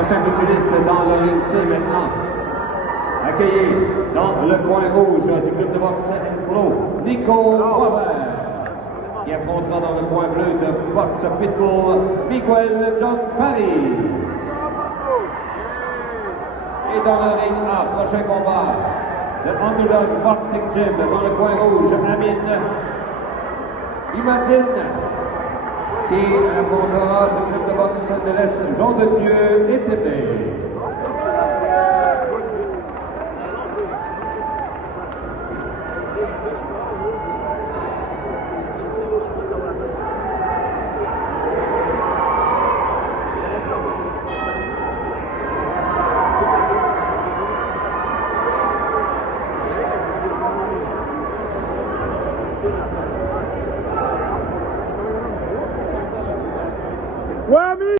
Prochain pugiliste dans le ring C maintenant. Accueilli dans le coin rouge du club de boxe Inflow, Nico Weber, qui affrontera dans le coin bleu de boxe Pitbull, Miguel John Paris. Et dans le ring A, prochain combat, le Underdog Boxing Gym, dans le coin rouge, Amin Imadine, qui affrontera du club de boxe de l'Est, Jean de Dieu et Tébé.